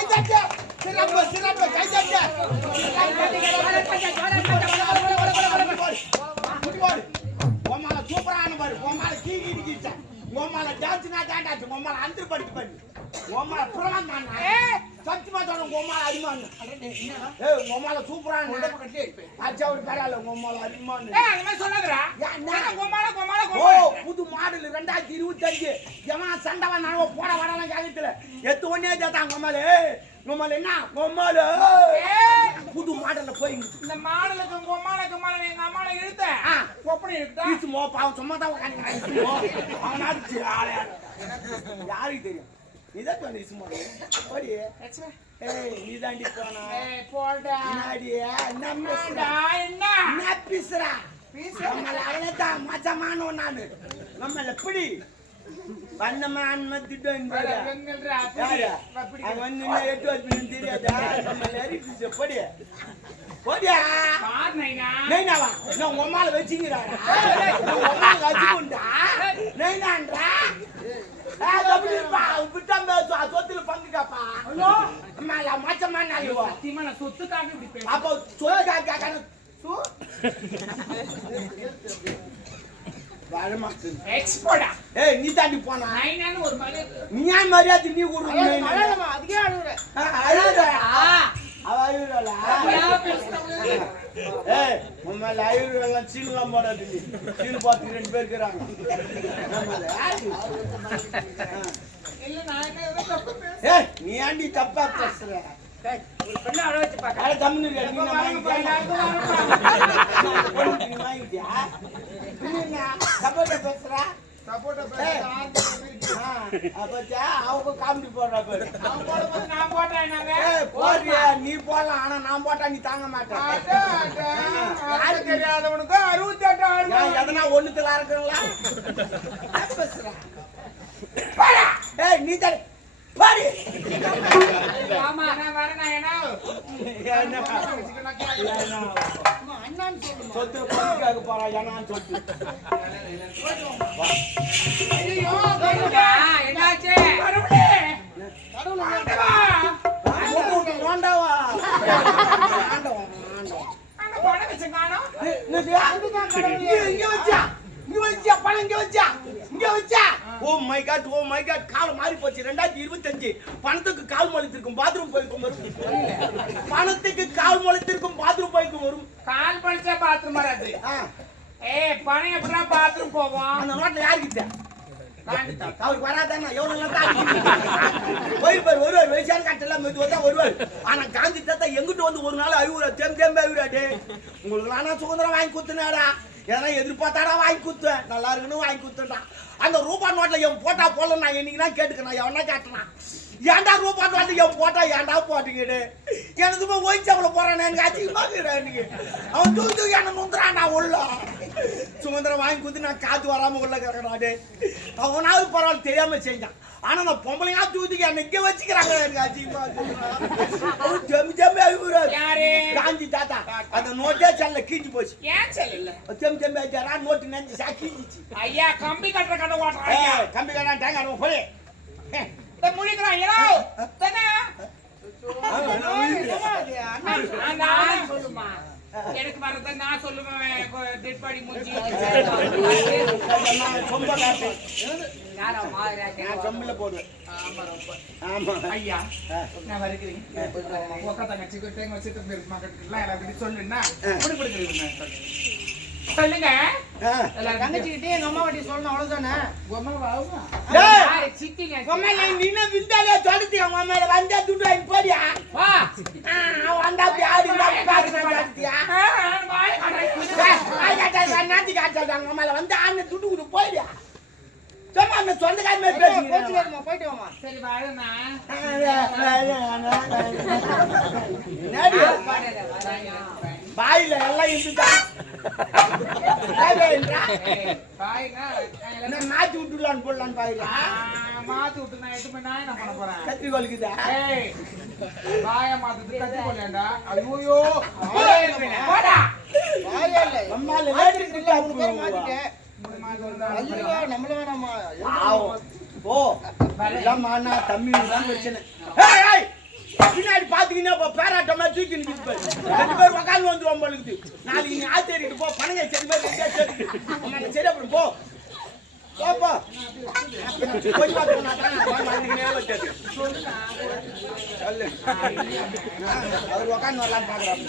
கை தட்டு சிறப்பு சிறப்பு கை தட்டு உமால சூப்பரான பாரு உமால கீழி கிச்சா உமால டான்ஸ்னா டான்ஸ் உமால அந்திர படிச்சு பண்ணு உமால பிரமாதம் பண்ணா சத்தியமா சொல்றேன் உமால அரிமான் ஏய் உமால சூப்பரான உடம்புக்கட்டே அச்சா ஒரு பரவாயில்ல உமால அரிமான் ஏய் அந்த மாதிரி சொல்லாதடா நான் உமால ஓ புது மாடல் 2025 எவனா சண்டவா நான் போட வரலாம் கேக்கல எத்து ஒண்ணே ஜாதாங்க உமால உமால என்ன உமால புது மாடல்ல போய் இந்த மாடலுக்கு உமால எங்க அம்மால இழுத்த கொப்பனை இழுத்தா இது மோ பாவம் சும்மா தான் உட்கார்ந்து அவனாச்சு யாருக்கு தெரியும் இத பண்ணி சும்மா ஓடி ஏய் நீ தாண்டி போனா ஏய் போடா என்னடி நம்மடா என்ன பீஸ்ரா நம்மள அவனதா மச்சமானோ நானு நம்மள பிடி பண்ணமான் மத்திட்டு இந்தடா வெங்கல்ரா அப்படி அவன் வந்து என்ன எட்டு வந்து தெரியாதா நம்மள ஏறி பீஸ் போடி போடியா பார் நைனா நைனாவா நான் உம்மால வெச்சிங்கறாடா உம்மால வெச்சிக்குண்டா நைனான்றா விட்டாம சொத்துல பங்குடாப்பா அம்மால மச்சமா நாளுவா சத்தியமா நான் சொத்துக்காக இப்படி பேச அப்போ சொத்துக்காக எக்ஸ்போர்டா ஏய் நீ தாண்டி போனா நைனான்னு ஒரு மலை நீ ஏன் மரியாதை நீ கொடுங்க மலைமா அதுக்கே அழுற அழுறா அவ அழுறல ஏய் உம்மால அழுறல சீன்லாம் போடாது நீ சீன் பார்த்து ரெண்டு பேர் இருக்கறாங்க நம்மள இல்ல நான் என்ன தப்பு பேச ஏய் நீ ஆண்டி தப்பா பேசுற டேய் ஒரு பெண்ண அழ வச்சு பாக்க அட தம்னு நீ நான் வாங்கிட்டியா நீங்க சப்போர்ட் பேசுற சப்போர்ட் பேச அப்பச்சா அவங்க காமெடி போடுறா பாரு நான் போடும்போது நான் போட்டேன் நாங்க ஏய் போறியா நீ போடலாம் ஆனா நான் போட்டா நீ தாங்க மாட்டே யாரு தெரியாதவனுக்கு 68 ஆறு நான் எதனா ஒண்ணுத்துல இருக்கறங்களா பேசுற பாடா ஏய் நீ தர பாடி ஆமா நான் வரேன் என்ன அண்ணான்னு சொல்லுமா சொத்து பங்காக போறா ஏனான்னு சொல்லிட்டு ஐயோ கருடா என்னாச்சு கடவுளே கடவுளே ஆண்டவா ஆண்டவா அங்க போன வெச்சங்கானோ இங்க வச்சா பணம் இங்க வச்சா ஓ மை காட் கால் மாறி போச்சு 2025 பணத்துக்கு கால் முளைத்திருக்கும் பாத்ரூம் போய்க்கும் வரும் பணத்துக்கு கால் முளைத்திருக்கும் பாத்ரூம் போய்க்கும் வரும் கால் பழிச்சா பாத்ரூம் வராது ஏய் பணம் எப்படா பாத்ரூம் போவோம் அந்த ரோட்ல யாருக்கு அவருக்கு வராதானே எவ்வளவு போய் வருவார் வயசான காட்டெல்லாம் மெதுவா தான் வருவார் ஆனா காந்தி தாத்தா எங்கிட்ட வந்து ஒரு நாள் அழுவுறா தேம்பி அழுவுறாடே உங்களுக்கு ஆனா சுதந்திரம் வாங்கி குத்துனாடா ஏன்னா எதிர்பார்த்தாடா வாங்கி குத்துவேன் நல்லா இருக்குன்னு வாங்கி குத்துட்டான் அந்த ரூபா நோட்ல என் போட்டா போல நான் என்னைக்குனா கேட்டுக்கணும் எவனா கேட்டனா ஏன்டா ரூபா நோட்ல என் போட்டா ஏன்டா போட்டுக்கிடு எனக்குமே ஓய்ச்சவள போறானே எனக்கு அதிகமா இன்னைக்கு அவன் தூக்கி என்ன நுந்துறான்டா உள்ள சுதந்திரம் வாங்கி குத்து நான் காத்து வராம உள்ள கேட்கறாடே அவனாவது பரவாயில்ல தெரியாம செஞ்சான் ஆனா நான் பொம்பளையா தூக்கி என்ன இங்க வச்சுக்கிறாங்க எனக்கு அதிகமா ஜம்மி அழுகுறாரு காந்தி தாத்தா அந்த நோட்டே செல்ல கீஞ்சி போச்சு ஏன் செல்ல ஜம்மி ஆச்சாரா நோட்டு நெஞ்சு கீஞ்சிச்சு ஐயா கம்பி கட்டுற கடை ஓட்டுறான் ஐயா கம்பி கட்டா டேங்க அனுப்ப போய் முடிக்கிறான் ஏடா தனா நான் சொல்லுமா எனக்கு வரத நான் சொல்லுவேன் டெட் பாடி மூஞ்சி ரொம்ப காட்டு யாரா மாதிரியா நான் கம்பில போடுவேன் ஆமா ரொம்ப ஆமா ஐயா நான் வருகிறேன் உக்கா தங்கச்சி தேங்க வச்சிட்டு பேருக்கு மக்களுக்குலாம் எல்லாரும் சொல்லுன்னா கொடுக்குறீங்க சொல்லுங்க எல்லாரும் தங்கச்சிக்கிட்டே எங்க அம்மா வாட்டி சொல்லணும் அவ்வளவுதானே அம்மா வாவுமா டேய் சித்திங்க அம்மா நீனா விந்தாலே சொல்லிட்டு அம்மா மேல வந்தா துண்டு வாங்கி போடியா வா அவன் வந்தா யாரு இந்த பாத்து போடியா நாட்டி காட்டாங்க அம்மா மேல வந்து ஆன துண்டு குடு போடியா சும்மா அந்த சொந்தக்கார மேல பேசுங்க கோச்சுக்காரமா போயிட்டு வாமா சரி வாடனா நாடி பாயில எல்லாம் இதுதான் பாய்னா நான் மாத்தி விட்டுலான்னு போடலான்னு பாயில மாத்தி விட்டு நான் 8 மணி நேரம் என்ன பண்ண போறேன் கத்திரி வலிக்குதா ஏய் பாய மாத்திட்டு கத்தி போலேடா ஐயோ போடா வாயே இல்ல அம்மால லேட் கிட்ட மூணு பேர் மாத்திட்டேன் ஐயோ நம்மள வேணாமா ஓ எல்லாம் மானா தம்பி தான் பிரச்சனை ஏய் ஏய் பின்னாடி பாத்துக்கினே பேராட்டமா தூக்கி நிற்குது 2 பேர் உக்காந்து வந்துருவோம் போலுக்குது. நாளைக்கு நீ ஆத்தேறிட்டு போ பணங்க சரி மாதிரி சரி அப்புறம் போ போப்பா போய் பார்த்து நான் அவர் உக்காந்து வரலான்னு பாக்குறாங்க.